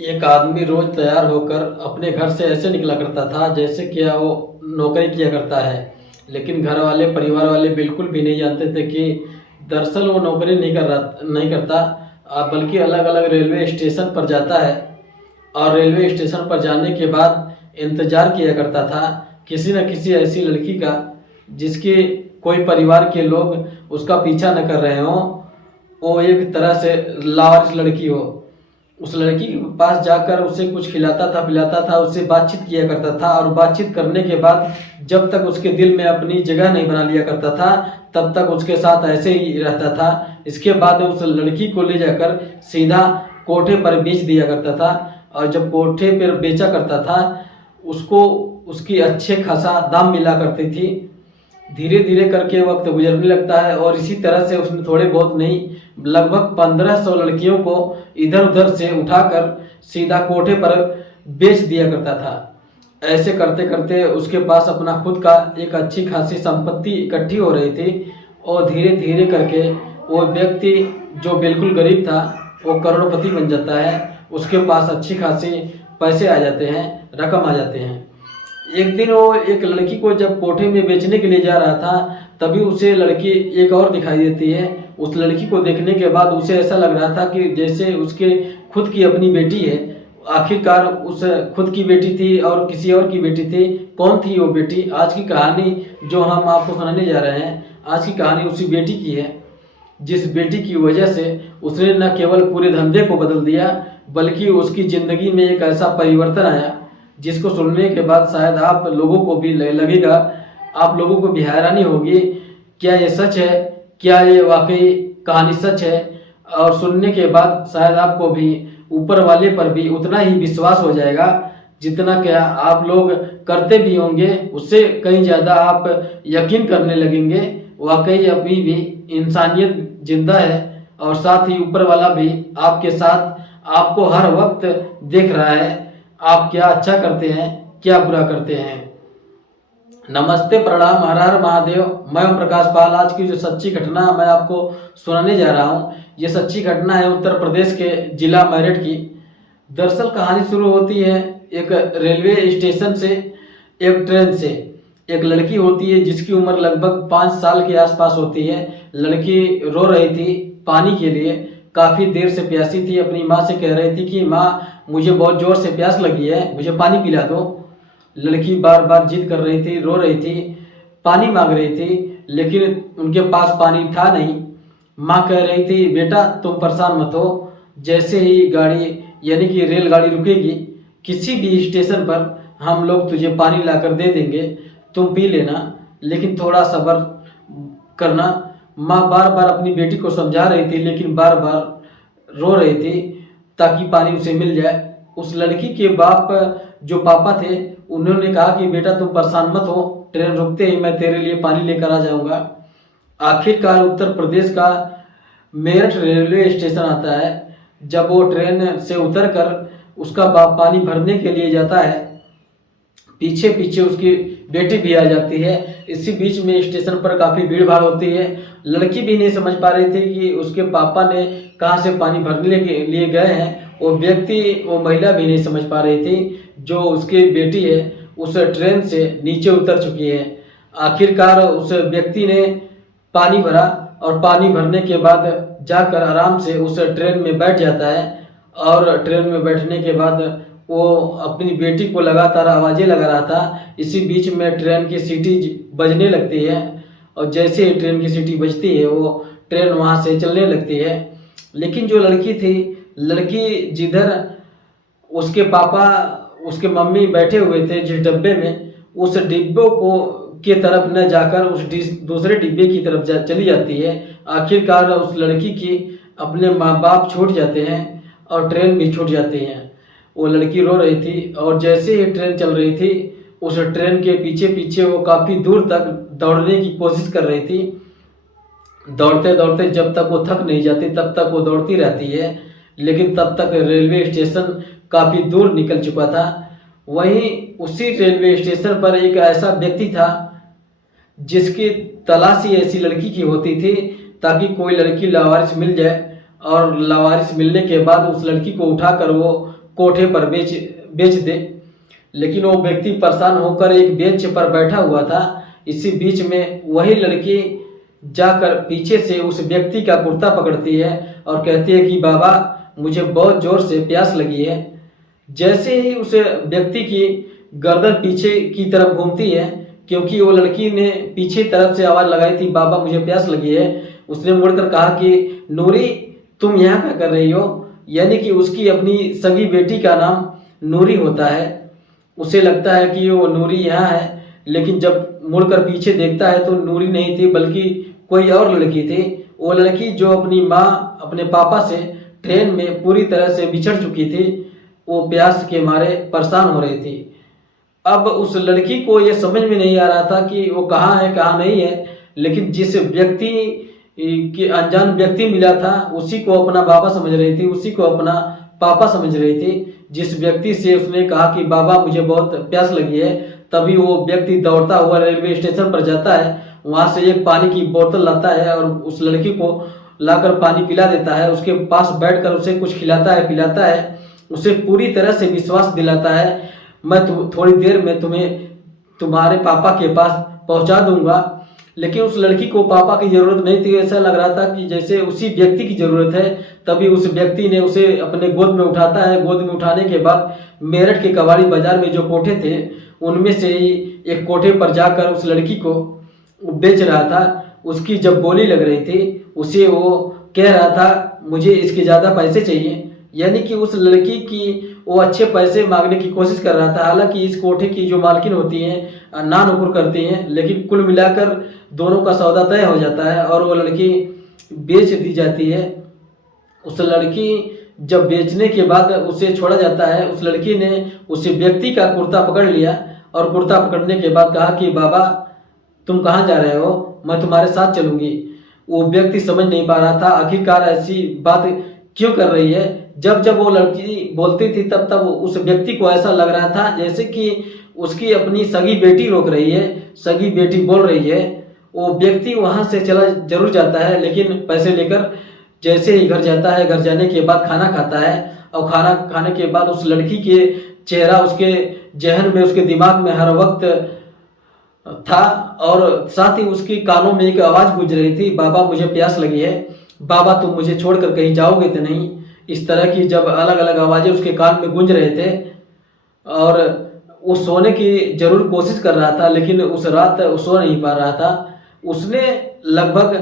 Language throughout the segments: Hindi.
एक आदमी रोज तैयार होकर अपने घर से ऐसे निकला करता था जैसे कि वो नौकरी किया करता है। लेकिन घर वाले परिवार वाले बिल्कुल भी नहीं जानते थे कि दरअसल वो नौकरी नहीं करता, बल्कि अलग अलग रेलवे स्टेशन पर जाता है। और रेलवे स्टेशन पर जाने के बाद इंतजार किया करता था किसी न किसी ऐसी लड़की का जिसकी कोई परिवार के लोग उसका पीछा न कर रहे हों। वो एक तरह से लावारिस लड़की हो। उस लड़की के पास जाकर उसे कुछ खिलाता था, पिलाता था, उससे बातचीत किया करता था। और बातचीत करने के बाद जब तक उसके दिल में अपनी जगह नहीं बना लिया करता था तब तक उसके साथ ऐसे ही रहता था। इसके बाद उस लड़की को ले जाकर सीधा कोठे पर बेच दिया करता था। और जब कोठे पर बेचा करता था उसको उसकी अच्छे खासा दाम मिला करती थी। धीरे धीरे करके वक्त गुजरने लगता है और इसी तरह से उसने थोड़े बहुत नहीं, लगभग 1500 लड़कियों को इधर उधर से उठाकर सीधा कोठे पर बेच दिया करता था। ऐसे करते करते उसके पास अपना खुद का एक अच्छी खासी संपत्ति इकट्ठी हो रही थी। और धीरे धीरे करके वो व्यक्ति जो बिल्कुल गरीब था वो करोड़पति बन जाता है। उसके पास अच्छी खासी पैसे आ जाते हैं, रकम आ जाते हैं। एक दिन वो एक लड़की को जब कोठे में बेचने के लिए जा रहा था तभी उसे लड़की एक और दिखाई देती है। उस लड़की को देखने के बाद उसे ऐसा लग रहा था कि जैसे उसके खुद की अपनी बेटी है। आखिरकार उस खुद की बेटी थी और किसी और की बेटी थी। कौन थी वो बेटी? आज की कहानी जो हम आपको सुनाने जा रहे हैं, आज की कहानी उसी बेटी की है जिस बेटी की वजह से उसने न केवल पूरे धंधे को बदल दिया बल्कि उसकी जिंदगी में एक ऐसा परिवर्तन आया जिसको सुनने के बाद शायद आप लोगों को भी लगेगा, आप लोगों को भी हैरानी होगी, क्या ये सच है? क्या ये वाकई कहानी सच है? और सुनने के बाद शायद आपको भी ऊपर वाले पर भी उतना ही विश्वास हो जाएगा जितना क्या आप लोग करते भी होंगे, उससे कहीं ज़्यादा आप यकीन करने लगेंगे। वाकई अभी भी इंसानियत जिंदा है और साथ ही ऊपर वाला भी आपके साथ आपको हर वक्त देख रहा है। आप क्या अच्छा करते हैं, क्या बुरा करते हैं। नमस्ते, प्रणाम, हर हर महादेव। मैं ओम प्रकाश पाल। आज की जो सच्ची घटना मैं आपको सुनाने जा रहा हूँ, ये सच्ची घटना है उत्तर प्रदेश के जिला मेरठ की। दरअसल कहानी शुरू होती है एक रेलवे स्टेशन से, एक ट्रेन से। एक लड़की होती है जिसकी उम्र लगभग 5 साल के आसपास होती है। लड़की रो रही थी पानी के लिए, काफ़ी देर से प्यासी थी। अपनी माँ से कह रही थी कि माँ मुझे बहुत ज़ोर से प्यास लगी है, मुझे पानी पिला दो। लड़की बार बार जिद कर रही थी, रो रही थी, पानी मांग रही थी, लेकिन उनके पास पानी था नहीं। माँ कह रही थी बेटा तुम परेशान मत हो, जैसे ही गाड़ी यानी कि रेलगाड़ी रुकेगी किसी भी स्टेशन पर हम लोग तुझे पानी लाकर दे देंगे, तुम पी लेना, लेकिन थोड़ा सब्र करना। माँ बार बार अपनी बेटी को समझा रही थी लेकिन बार बार रो रही थी ताकि पानी उसे मिल जाए। उस लड़की के बाप जो पापा थे उन्होंने कहा कि बेटा तुम परेशान मत हो, ट्रेन रुकते ही मैं तेरे लिए पानी लेकर आ जाऊंगा। आखिरकार उत्तर प्रदेश का मेरठ रेलवे स्टेशन आता है। जब वो ट्रेन से उतरकर उसका बाप पानी भरने के लिए जाता है, पीछे पीछे उसकी बेटी भी आ जाती है। इसी बीच में स्टेशन पर काफ़ी भीड़ भाड़ होती है। लड़की भी नहीं समझ पा रही थी कि उसके पापा ने कहाँ से पानी भरने के लिए गए हैं। वो महिला भी नहीं समझ पा रही थी जो उसकी बेटी है उस ट्रेन से नीचे उतर चुकी है। आखिरकार उस व्यक्ति ने पानी भरा और पानी भरने के बाद जाकर आराम से उस ट्रेन में बैठ जाता है। और ट्रेन में बैठने के बाद वो अपनी बेटी को लगातार आवाज़ें लगा रहा था। इसी बीच में ट्रेन की सीटी बजने लगती है और जैसे ही ट्रेन की सीटी बजती है वो ट्रेन वहाँ से चलने लगती है। लेकिन जो लड़की थी, लड़की जिधर उसके पापा उसके मम्मी बैठे हुए थे जिस डिब्बे में, उस डिब्बों को के तरफ न जाकर उस दूसरे डिब्बे की तरफ चली जाती है। आखिरकार उस लड़की की अपने माँ बाप छूट जाते हैं और ट्रेन भी छूट जाती है। वो लड़की रो रही थी और जैसे ही ट्रेन चल रही थी उस ट्रेन के पीछे पीछे वो काफ़ी दूर तक दौड़ने की कोशिश कर रही थी। दौड़ते दौड़ते जब तक वो थक नहीं जाती तब तक वो दौड़ती रहती है, लेकिन तब तक रेलवे स्टेशन काफ़ी दूर निकल चुका था। वहीं उसी रेलवे स्टेशन पर एक ऐसा व्यक्ति था जिसकी तलाशी ऐसी लड़की की होती थी ताकि कोई लड़की लावारिस मिल जाए और लावारिस मिलने के बाद उस लड़की को उठाकर वो कोठे पर बेच दे। लेकिन वो व्यक्ति परेशान होकर एक बेंच पर बैठा हुआ था। इसी बीच में वही लड़की जाकर पीछे से उस व्यक्ति का कुर्ता पकड़ती है और कहती है कि बाबा मुझे बहुत जोर से प्यास लगी है। जैसे ही उस व्यक्ति की गर्दन पीछे की तरफ घूमती है, क्योंकि वो लड़की ने पीछे तरफ से आवाज़ लगाई थी बाबा मुझे प्यास लगी है, उसने मुड़कर कहा कि नूरी तुम यहाँ क्या कर रही हो। यानी कि उसकी अपनी सगी बेटी का नाम नूरी होता है। उसे लगता है कि वो नूरी यहाँ है, लेकिन जब मुड़कर पीछे देखता है तो नूरी नहीं थी बल्कि कोई और लड़की थी। वो लड़की जो अपनी माँ अपने पापा से ट्रेन में पूरी तरह से बिछड़ चुकी थी, वो प्यास के मारे परेशान हो रही थी। अब उस लड़की को ये समझ में नहीं आ रहा था कि वो कहाँ है कहाँ नहीं है, लेकिन जिस व्यक्ति कि अनजान व्यक्ति मिला था उसी को अपना बाबा समझ रही थी, उसी को अपना पापा समझ रही थी। जिस व्यक्ति से उसने कहा कि बाबा मुझे बहुत प्यास लगी है, तभी वो व्यक्ति दौड़ता हुआ रेलवे स्टेशन पर जाता है, वहां से एक पानी की बोतल लाता है और उस लड़की को लाकर पानी पिला देता है। उसके पास बैठकर उसे कुछ खिलाता है पिलाता है, उसे पूरी तरह से विश्वास दिलाता है मैं थोड़ी देर में तुम्हें तुम्हारे पापा के पास पहुंचा दूंगा। लेकिन उस लड़की को पापा की जरूरत नहीं थी, ऐसा लग रहा था कि जैसे उसी व्यक्ति की जरूरत है। तभी उस व्यक्ति ने उसे अपने गोद में उठाता है। गोद में उठाने के बाद मेरठ के कबाड़ी बाजार में जो कोठे थे उनमें से ही एक कोठे पर जाकर उस लड़की को बेच रहा था। उसकी जब बोली लग रही थी उसे वो कह रहा था मुझे इसके ज़्यादा पैसे चाहिए। यानी कि उस लड़की की वो अच्छे पैसे मांगने की कोशिश कर रहा था। हालांकि इस कोठे की जो मालकिन होती हैं ना नुकुर करती हैं, लेकिन कुल मिलाकर दोनों का सौदा तय हो जाता है और वो लड़की बेच दी जाती है। उस लड़की जब बेचने के बाद उसे छोड़ा जाता है, उस लड़की ने उस व्यक्ति का कुर्ता पकड़ लिया और कुर्ता पकड़ने के बाद कहा कि बाबा तुम कहाँ जा रहे हो, मैं तुम्हारे साथ चलूंगी। वो व्यक्ति समझ नहीं पा रहा था आखिरकार ऐसी बात क्यों कर रही है। जब जब वो लड़की बोलती थी तब तब उस व्यक्ति को ऐसा लग रहा था जैसे कि उसकी अपनी सगी बेटी रोक रही है, सगी बेटी बोल रही है। वो व्यक्ति वहां से चला जरूर जाता है, लेकिन पैसे लेकर जैसे ही घर जाता है, घर जाने के बाद खाना खाता है और खाना खाने के बाद उस लड़की के चेहरा उसके जहन में, उसके दिमाग में हर वक्त था और साथ ही उसकी कानों में एक आवाज गूंज रही थी बाबा मुझे प्यास लगी है, बाबा तुम मुझे छोड़कर कहीं जाओगे तो नहीं। इस तरह की जब अलग अलग आवाजें उसके कान में गूंज रहे थे और वो सोने की जरूर कोशिश कर रहा था, लेकिन उस रात वो सो नहीं पा रहा था। उसने लगभग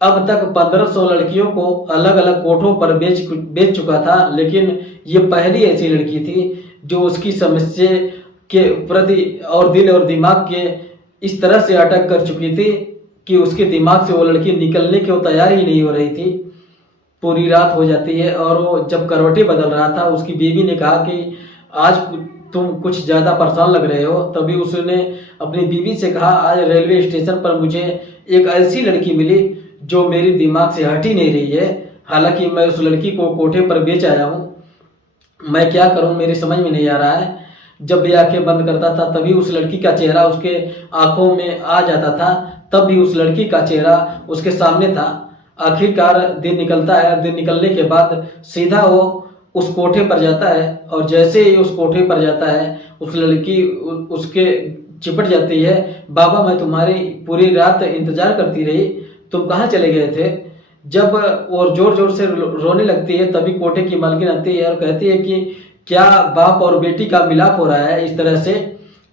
अब तक 1500 लड़कियों को अलग अलग कोठों पर बेच चुका था, लेकिन ये पहली ऐसी लड़की थी जो उसकी समस्या के प्रति और दिल और दिमाग के इस तरह से अटक कर चुकी थी कि उसके दिमाग से वो लड़की निकलने की वो तैयार ही नहीं हो रही थी। पूरी रात हो जाती है और वो जब करवटें बदल रहा था, उसकी बीवी ने कहा कि आज तुम कुछ ज़्यादा परेशान लग रहे हो। तभी उसने अपनी बीवी से कहा आज रेलवे स्टेशन पर मुझे एक ऐसी लड़की मिली जो मेरी दिमाग से हट ही नहीं रही है। हालांकि मैं उस लड़की को कोठे पर बेच आया हूँ, मैं क्या करूँ मेरी समझ में नहीं आ रहा है। जब भी आंखें बंद करता था तभी उस लड़की का चेहरा उसके आंखों में आ जाता था, तब भी उस लड़की का चेहरा उसके सामने था। आखिरकार दिन निकलता है, दिन निकलने के बाद सीधा वो उस कोठे पर जाता है और जैसे ही उस कोठे पर जाता है उस लड़की उसके चिपट जाती है। बाबा मैं तुम्हारी पूरी रात इंतजार करती रही, तुम कहाँ चले गए थे। जब और जोर जोर से रोने लगती है तभी कोठे की मालकिन आती है और कहती है कि क्या बाप और बेटी का मिलाप हो रहा है, इस तरह से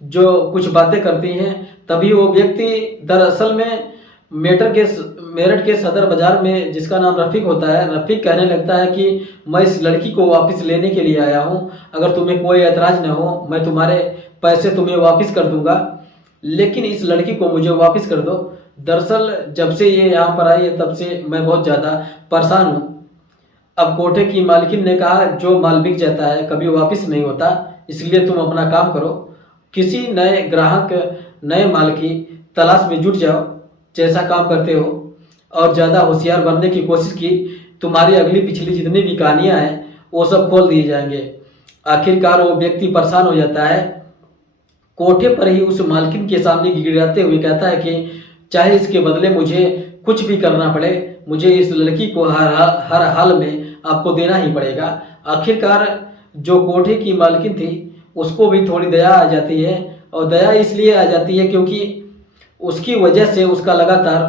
जो कुछ बातें करती हैं। तभी वो व्यक्ति दरअसल में मेरठ के सदर बाजार में जिसका नाम रफीक होता है, रफीक कहने लगता है कि मैं इस लड़की को वापस लेने के लिए आया हूँ, अगर तुम्हें कोई ऐतराज न हो मैं तुम्हारे पैसे तुम्हें वापस कर दूंगा, लेकिन इस लड़की को मुझे वापस कर दो। दरअसल जब से ये यहाँ पर आई है तब से मैं बहुत ज़्यादा परेशान हूँ। अब कोठे की मालकिन ने कहा जो माल बिक जाता है कभी वापस नहीं होता, इसलिए तुम अपना काम करो, किसी नए ग्राहक नए माल की तलाश में जुट जाओ जैसा काम करते हो और ज़्यादा होशियार बनने की कोशिश की, तुम्हारी अगली पिछली जितनी भी कहानियाँ हैं वो सब खोल दिए जाएंगे। आखिरकार वो व्यक्ति परेशान हो जाता है, कोठे पर ही उस मालकिन के सामने गिड़गिड़ाते हुए कहता है कि चाहे इसके बदले मुझे कुछ भी करना पड़े, मुझे इस लड़की को हर हाल में आपको देना ही पड़ेगा। आखिरकार जो कोठे की मालकिन थी उसको भी थोड़ी दया आ जाती है। और दया इसलिए आ जाती है क्योंकि उसकी वजह से उसका लगातार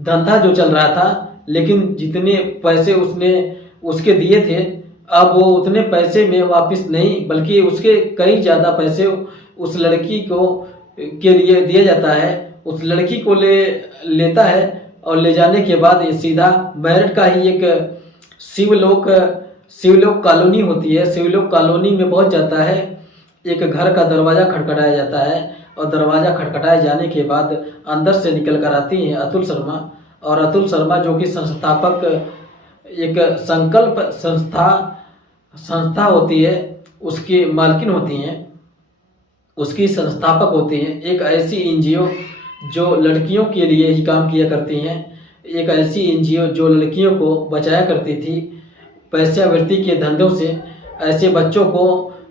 धंधा जो चल रहा था, लेकिन जितने पैसे उसने उसके दिए थे अब वो उतने पैसे में वापस नहीं बल्कि उसके कई ज़्यादा पैसे उस लड़की को के लिए दिया जाता है। उस लड़की को लेता है और ले जाने के बाद ये सीधा मेरठ का ही एक शिवलोक कॉलोनी होती है, शिवलोक कॉलोनी में पहुंच जाता है। एक घर का दरवाज़ा खटखटाया जाता है और दरवाज़ा खटखटाए जाने के बाद अंदर से निकल कर आती हैं अतुल शर्मा। और अतुल शर्मा जो कि संस्थापक एक संकल्प संस्था होती है, उसकी मालकिन होती हैं, उसकी संस्थापक होती हैं। एक ऐसी एनजीओ जो लड़कियों के लिए ही काम किया करती हैं, एक ऐसी एनजीओ जो लड़कियों को बचाया करती थी पैसावृत्ति के धंधों से। ऐसे बच्चों को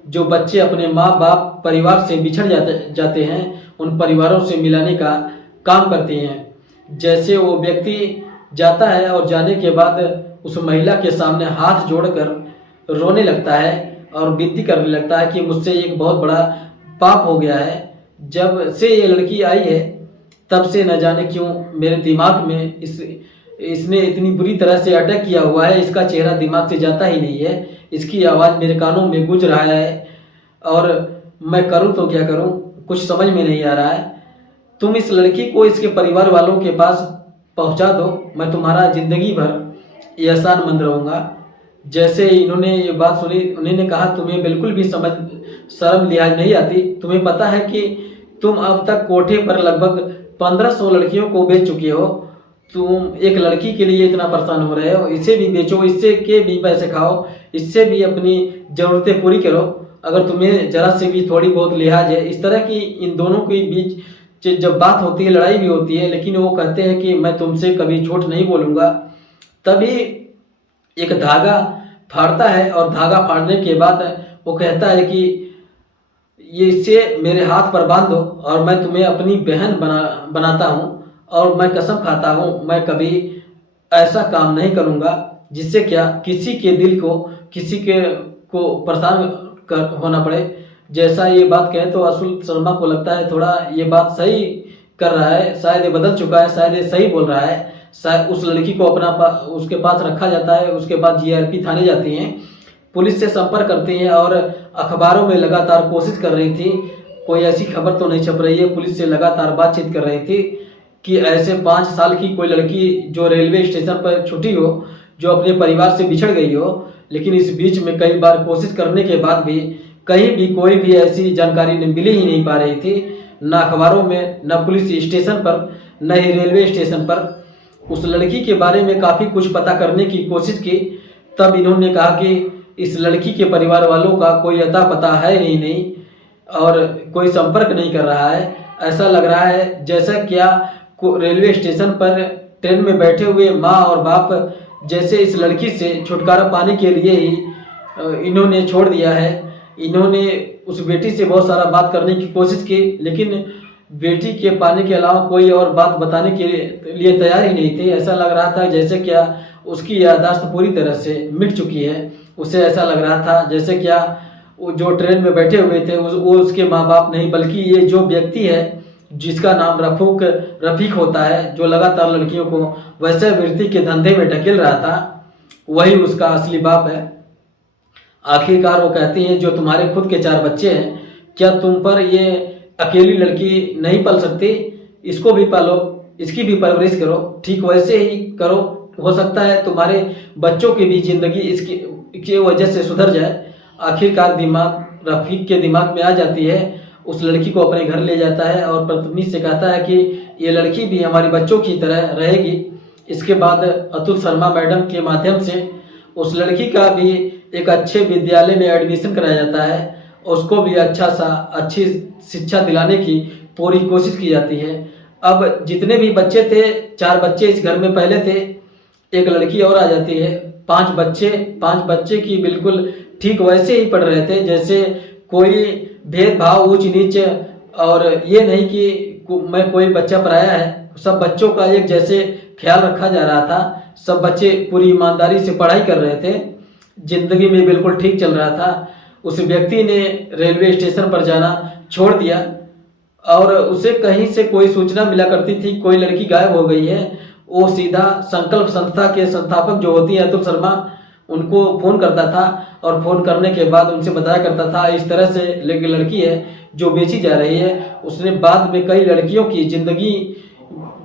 जो बच्चे अपने माँ बाप परिवार से बिछड़ जाते हैं उन परिवारों से मिलाने का काम करती हैं। जैसे वो व्यक्ति जाता है और जाने के बाद उस महिला के सामने हाथ जोड़कर रोने लगता है और विनती करने लगता है कि मुझसे एक बहुत बड़ा पाप हो गया है। जब से ये लड़की आई है तब से न जाने क्यों मेरे दिमाग में इसने इतनी बुरी तरह से अटैक किया हुआ है, इसका चेहरा दिमाग से जाता ही नहीं है, इसकी आवाज़ मेरे कानों में गूंज रहा है और मैं करूं तो क्या करूं, कुछ समझ में नहीं आ रहा है। तुम इस लड़की को इसके परिवार वालों के पास पहुंचा दो, मैं तुम्हारा ज़िंदगी भर एहसान मंद रहूँगा। जैसे इन्होंने ये बात सुनी उन्होंने कहा तुम्हें बिल्कुल भी शर्म लिहाज नहीं आती, तुम्हें पता है कि तुम अब तक कोठे पर लगभग 1500 लड़कियों को बेच चुके हो, तुम एक लड़की के लिए इतना परेशान हो रहे हो, इसे भी बेचो, इससे के भी पैसे खाओ, इससे भी अपनी ज़रूरतें पूरी करो, अगर तुम्हें जरा से भी थोड़ी बहुत लिहाज है। इस तरह की इन दोनों के बीच जब बात होती है लड़ाई भी होती है, लेकिन वो कहते हैं कि मैं तुमसे कभी झूठ नहीं बोलूँगा। तभी एक धागा फाड़ता है और धागा फाड़ने के बाद वो कहता है कि ये इसे मेरे हाथ पर बांध दो और मैं तुम्हें अपनी बहन बनाता हूँ और मैं कसम खाता हूँ मैं कभी ऐसा काम नहीं करूँगा जिससे क्या किसी के दिल को परेशान होना पड़े। जैसा ये बात कहे तो अतुल शर्मा को लगता है थोड़ा ये बात सही कर रहा है, शायद ये बदल चुका है, शायद ये सही बोल रहा है। शायद उस लड़की को उसके पास रखा जाता है। उसके बाद जीआरपी थाने जाती हैं, पुलिस से संपर्क करती हैं और अखबारों में लगातार कोशिश कर रही थी, कोई ऐसी खबर तो नहीं छप रही है। पुलिस से लगातार बातचीत कर रही थी कि ऐसे 5 साल की कोई लड़की जो रेलवे स्टेशन पर छुट्टी हो, जो अपने परिवार से बिछड़ गई हो, लेकिन इस बीच में कई बार कोशिश करने के बाद भी कहीं भी कोई भी ऐसी जानकारी मिल ही नहीं पा रही थी, न अखबारों में, न पुलिस स्टेशन पर, न ही रेलवे स्टेशन पर। उस लड़की के बारे में काफ़ी कुछ पता करने की कोशिश की। तब इन्होंने कहा कि इस लड़की के परिवार वालों का कोई अता पता है नहीं और कोई संपर्क नहीं कर रहा है। ऐसा लग रहा है जैसा क्या रेलवे स्टेशन पर ट्रेन में बैठे हुए माँ और बाप जैसे इस लड़की से छुटकारा पाने के लिए ही इन्होंने छोड़ दिया है। इन्होंने उस बेटी से बहुत सारा बात करने की कोशिश की, लेकिन बेटी के पाने के अलावा कोई और बात बताने के लिए तैयार ही नहीं थे। ऐसा लग रहा था जैसे क्या उसकी याददाश्त पूरी तरह से मिट चुकी है। उसे ऐसा लग रहा था जैसे क्या जो ट्रेन में बैठे हुए थे वो उसके माँ बाप नहीं, बल्कि ये जो व्यक्ति है जिसका नाम रफीक होता है, जो लगातार लड़कियों को वेश्यावृत्ति के धंधे में ढकेल रहा था, वही उसका असली बाप है। आखिरकार वो कहती हैं जो तुम्हारे खुद के 4 बच्चे हैं, क्या तुम पर ये अकेली लड़की नहीं पल सकती? इसको भी पालो, इसकी भी परवरिश करो, ठीक वैसे ही करो, हो सकता है तुम्हारे बच्चों की भी जिंदगी इसकी वजह से सुधर जाए। आखिरकार रफीक के दिमाग में आ जाती है, उस लड़की को अपने घर ले जाता है और पत्नी से कहता है कि ये लड़की भी हमारे बच्चों की तरह रहेगी। इसके बाद अतुल शर्मा मैडम के माध्यम से उस लड़की का भी एक अच्छे विद्यालय में एडमिशन कराया जाता है, उसको भी अच्छी शिक्षा दिलाने की पूरी कोशिश की जाती है। अब जितने भी बच्चे थे, 4 बच्चे इस घर में पहले थे, एक लड़की और आ जाती है, 5 बच्चे की बिल्कुल ठीक वैसे ही पढ़ रहे थे जैसे कोई भेदभाव ऊंच नीच और ये नहीं कि मैं कोई बच्चा पराया है। सब बच्चों का एक जैसे ख्याल रखा जा रहा था, सब बच्चे पूरी ईमानदारी से पढ़ाई कर रहे थे, जिंदगी में बिल्कुल ठीक चल रहा था। उस व्यक्ति ने रेलवे स्टेशन पर जाना छोड़ दिया और उसे कहीं से कोई सूचना मिला करती थी कोई लड़की गायब हो गई है, वो सीधा संकल्प संस्था के संस्थापक जो होती है अतुल शर्मा, उनको फोन करता था और फोन करने के बाद उनसे बताया करता था इस तरह से लड़की है जो बेची जा रही है। उसने बाद में कई लड़कियों की जिंदगी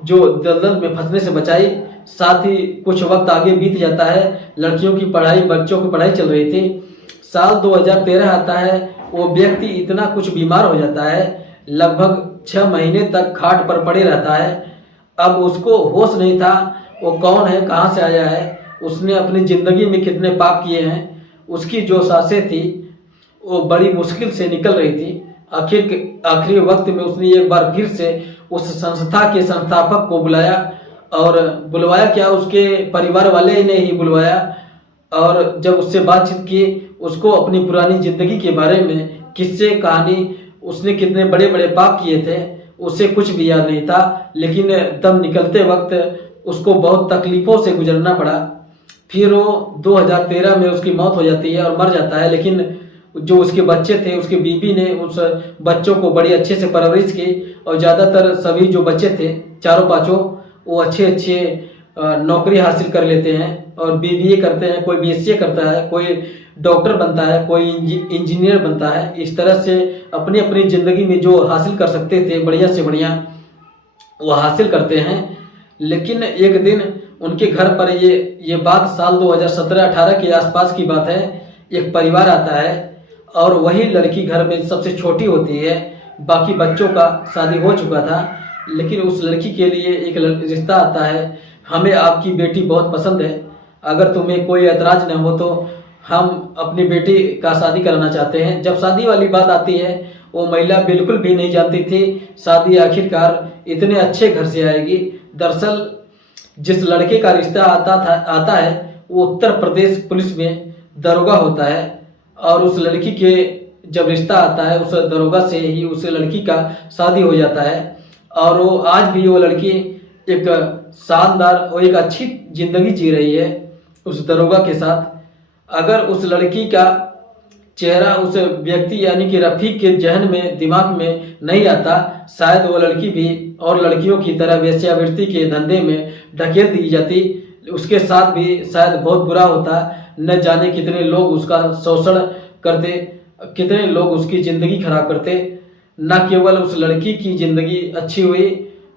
जो दलदल में फंसने से बचाई। साथ ही कुछ वक्त आगे बीत जाता है, लड़कियों की पढ़ाई, बच्चों की पढ़ाई चल रही थी। साल 2013 आता है, वो व्यक्ति इतना कुछ बीमार हो जाता है, लगभग 6 महीने तक खाट पर पड़े रहता है। अब उसको होश नहीं था वो कौन है, कहाँ से आया है, उसने अपनी ज़िंदगी में कितने पाप किए हैं। उसकी जो सांसें थी वो बड़ी मुश्किल से निकल रही थी। आखिरी वक्त में उसने एक बार फिर से उस संस्था के संस्थापक को बुलाया, और बुलवाया क्या, उसके परिवार वाले ने ही बुलवाया। और जब उससे बातचीत की, उसको अपनी पुरानी ज़िंदगी के बारे में किस्से कहानी, उसने कितने बड़े बड़े पाप किए थे, उसे कुछ भी याद नहीं था। लेकिन दम निकलते वक्त उसको बहुत तकलीफ़ों से गुजरना पड़ा। फिर वो 2013 में उसकी मौत हो जाती है और मर जाता है। लेकिन जो उसके बच्चे थे, उसकी बीवी ने उस बच्चों को बड़ी अच्छे से परवरिश की, और ज़्यादातर सभी जो बच्चे थे, चारों पाँचों, वो अच्छे नौकरी हासिल कर लेते हैं और BBA करते हैं, कोई BSc करता है, कोई डॉक्टर बनता है, कोई इंजीनियर बनता है। इस तरह से अपनी अपनी ज़िंदगी में जो हासिल कर सकते थे बढ़िया से बढ़िया वो हासिल करते हैं। लेकिन एक दिन उनके घर पर ये बात साल 2017-18 के आसपास की बात है, एक परिवार आता है और वही लड़की घर में सबसे छोटी होती है। बाकी बच्चों का शादी हो चुका था, लेकिन उस लड़की के लिए एक रिश्ता आता है, हमें आपकी बेटी बहुत पसंद है, अगर तुम्हें कोई ऐतराज़ न हो तो हम अपनी बेटी का शादी कराना चाहते हैं। जब शादी वाली बात आती है, वो महिला बिल्कुल भी नहीं जानती थी शादी आखिरकार इतने अच्छे घर से आएगी। दरअसल जिस लड़के का रिश्ता आता है वो उत्तर प्रदेश पुलिस में दरोगा होता है, और उस लड़की के जब रिश्ता आता है उस दरोगा से ही उस लड़की का शादी हो जाता है। और वो आज भी वो लड़की एक शानदार और एक अच्छी जिंदगी जी रही है उस दरोगा के साथ। अगर उस लड़की का चेहरा उस व्यक्ति यानी कि रफीक के जहन में, दिमाग में नहीं आता, शायद वो लड़की भी और लड़कियों की तरह वेश्यावृत्ति के धंधे में ढकेल दी जाती, उसके साथ भी शायद बहुत बुरा होता। न जाने कितने लोग उसका शोषण करते, कितने लोग उसकी ज़िंदगी खराब करते। न केवल उस लड़की की ज़िंदगी अच्छी हुई,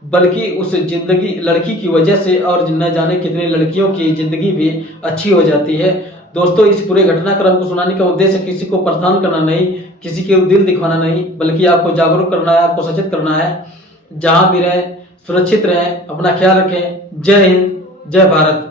बल्कि उस लड़की की वजह से और न जाने कितने लड़कियों की ज़िंदगी भी अच्छी हो जाती है। दोस्तों, इस पूरे घटनाक्रम को सुनाने का उद्देश्य किसी को परेशान करना नहीं, किसी के दिल दिखाना नहीं, बल्कि आपको जागरूक करना है, आपको सचेत करना है। जहाँ भी रहें सुरक्षित रहें, अपना ख्याल रखें। जय हिंद, जय भारत।